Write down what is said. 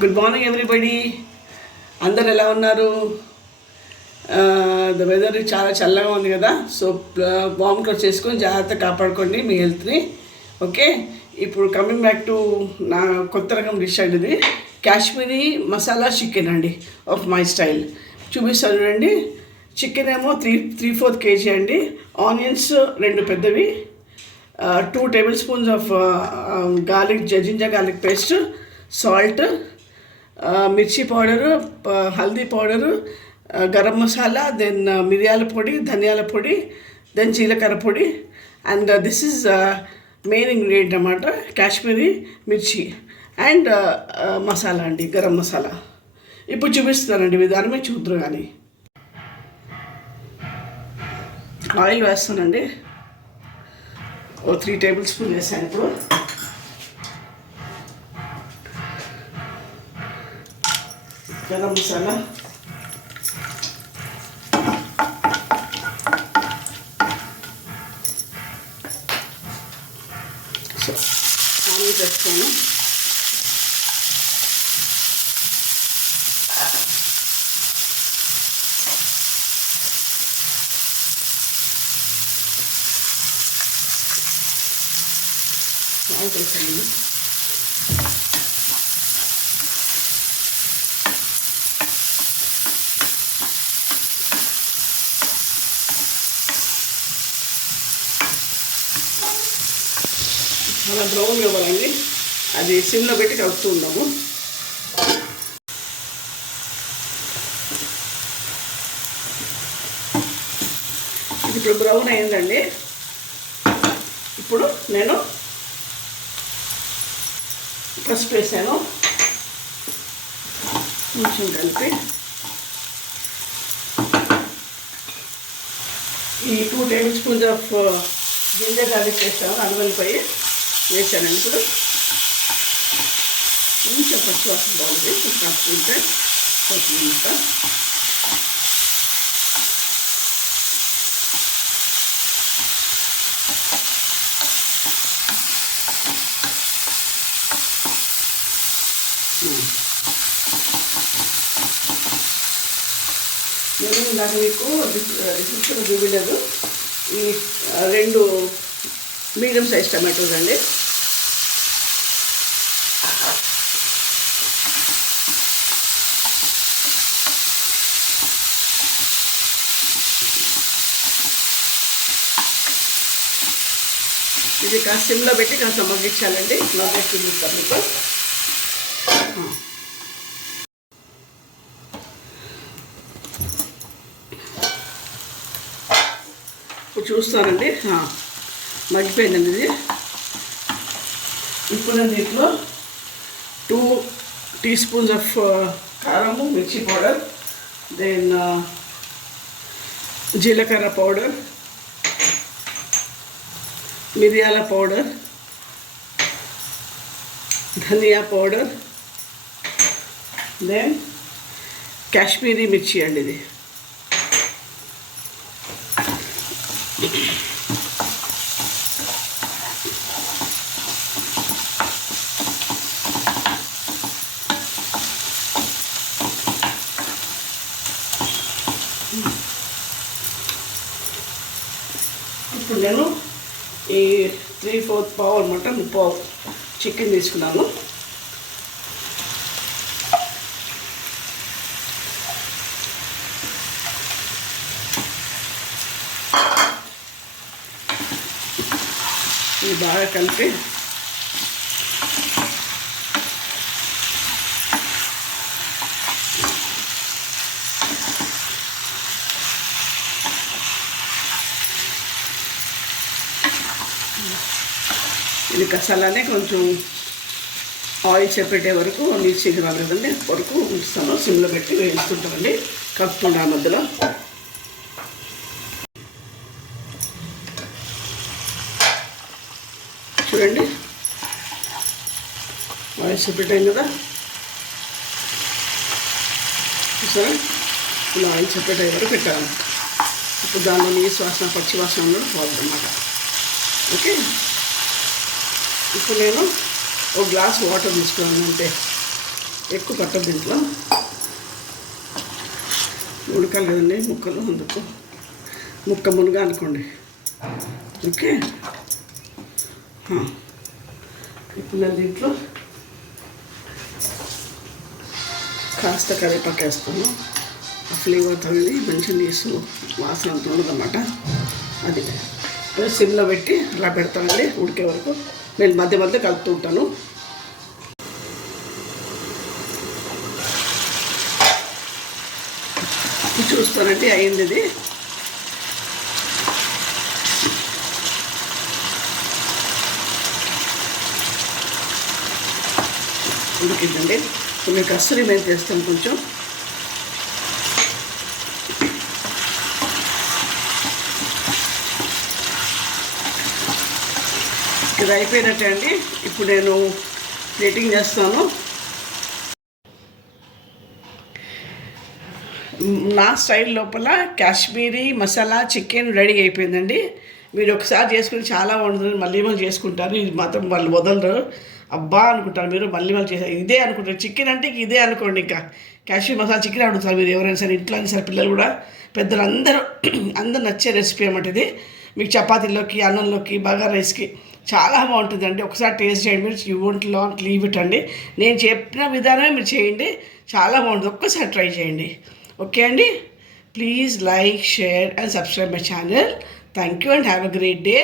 Good morning everybody. అందరు ఎలా ఉన్నారు? ద వెదర్ చాలా చల్లగా ఉంది కదా. సో వామ్ క్లోత్ చేసుకొని జాగ్రత్తగా కాపాడుకోండి మీ హెల్త్ని. ఓకే, ఇప్పుడు కమింగ్ బ్యాక్ టు నా కొత్త రకం డిష్ అండి. ఇది కాశ్మీరీ మసాలా చికెన్ అండి, ఆఫ్ మై స్టైల్. చూపిస్తాను చూడండి. చికెన్ ఏమో 3/4 kg అండి. ఆనియన్స్ 2 పెద్దవి, 2 tablespoons of garlic, ginger garlic paste, salt, mirchi powder, haldi powder, garam masala, then మిరియాల పొడి, ధనియాల పొడి, దెన్ జీలకర్ర పొడి. And this is main ingredient అన్నమాట, కాశ్మీరీ మిర్చి అండ్ మసాలా అండి, గరం మసాలా. ఇప్పుడు చూపిస్తానండి విధానమే, చూద్దరు. కానీ ఆయిల్ వేస్తానండి. 3 tablespoons వేసాను. ఇప్పుడు గరం మసాలా, సో ఆనియన్స్ వేస్తాను. సాల్ట్ వేసాను. చాలా బ్రౌన్ ఇవ్వాలండి, అది సిమ్లో పెట్టి కలుపుతూ ఉన్నాము. ఇది ఇప్పుడు బ్రౌన్ అయిందండి. ఇప్పుడు నేను పసుపు వేసాను, కొంచెం కలిపి ఈ 2 tablespoons ఆఫ్ జింజర్ గార్లిక్ వేస్తాను, అల్లంపై వేసానండి. ఇప్పుడు కొంచెం పచ్చివాసన బాగుంది, కాసుకుంటే పచ్చిమిరప, నేను ఇందాక మీకు డిస్క్రిప్షన్ చూపించలేదు. ఈ 2 మీడియం సైజ్ టమాటోస్ అండి. ఇది కాస్త సిమ్లో పెట్టి కాస్త మగ్గించాలండి. మగ్గించి చూపిస్తాను మీకు. ఇప్పుడు చూస్తానండి, మగ్గిపోయిందండి ఇది. ఇప్పుడు నేను దీంట్లో 2 teaspoons ఆఫ్ కారము, మిర్చి పౌడర్, దెన్ జీలకర్ర పౌడర్, మిరియాల పౌడర్, ధనియా పౌడర్, దెన్ కాశ్మీరీ మిర్చి అండి. ఇది ఇప్పుడు నేను ఈ 3/4 పావు అనమాట, 3/4 చికెన్ తీసుకున్నాను. ఇది బాగా కలిపి ఇది కసాలానే కొంచెం ఆయిల్ చెప్పేటే వరకు, నీరు చిగురాలి కదండి, వరకు ఉంచుతాను. సిమ్లో పెట్టి వేస్తుంటామండి, కలుపుతుండే ఆ మధ్యలో. చూడండి, ఆయిల్ సెపరేట్ అయింది కదా. చూసారా, ఇలా ఆయిల్ సెపరేట్ అయ్యే వరకు పెట్టాలి. ఇప్పుడు దానిలో నీసు వాసన, పచ్చి వాసన ఉన్నది పోదు అన్నమాట. ఓకే, ఇప్పుడు నేను ఒక గ్లాస్ వాటర్ తీసుకున్నాను. అంటే ఎక్కువ పట్టదు దీంట్లో, ఉడకాలి కదండి ముక్కలు, అందుకు ముక్క మునుగా అనుకోండి. ఓకే, ఇప్పుడు నేను దీంట్లో కాస్త కరివేపాకు వేస్తాను. ఆ ఫ్లేవర్ తగిలి మంచి నీసు వాసన అంత ఉండదన్నమాట. అది సిమ్లో పెట్టి అలా పెడతానండి ఉడికే వరకు. నేను మధ్య మధ్య కలుపుతూ ఉంటాను. చూస్తానండి అయింది ఇది. ఉడికిందండి. ఇప్పుడు మీకు కస్తూరి మెంతి వేస్తాను కొంచెం. ఇది అయిపోయినట్టే అండి. ఇప్పుడు నేను ప్లేటింగ్ చేస్తాను. నా స్టైల్ లోపల కాశ్మీరీ మసాలా చికెన్ రెడీ అయిపోయిందండి. మీరు ఒకసారి చేసుకుని చాలా బాగుంటుంది, మళ్ళీ మళ్ళీ చేసుకుంటారు. ఇది మాత్రం వాళ్ళు వదలరు, అబ్బా అనుకుంటారు మీరు, మళ్ళీ మళ్ళీ చేస్తారు. ఇదే అనుకుంటారు, చికెన్ అంటే ఇదే అనుకోండి. ఇంకా కాశ్మీర్ మసాలా చికెన్ అడుగుతారు మీరు ఎవరైనా సరే, ఇంట్లో అయినా సరే, పిల్లలు కూడా పెద్దలు అందరూ నచ్చే రెసిపీ అన్నమాట ఇది. మీకు చపాతీలోకి, అన్నంలోకి, బగారా రైస్కి చాలా బాగుంటుందండి. ఒకసారి టేస్ట్ చేయండి మీరు, యూ వోంట్ లీవ్ ఇట్ అండి. నేను చెప్పిన విధానమే మీరు చేయండి, చాలా బాగుంటుంది. ఒక్కసారి ట్రై చేయండి. ఓకే అండి, please like, share and subscribe my channel. Thank you and have a great day.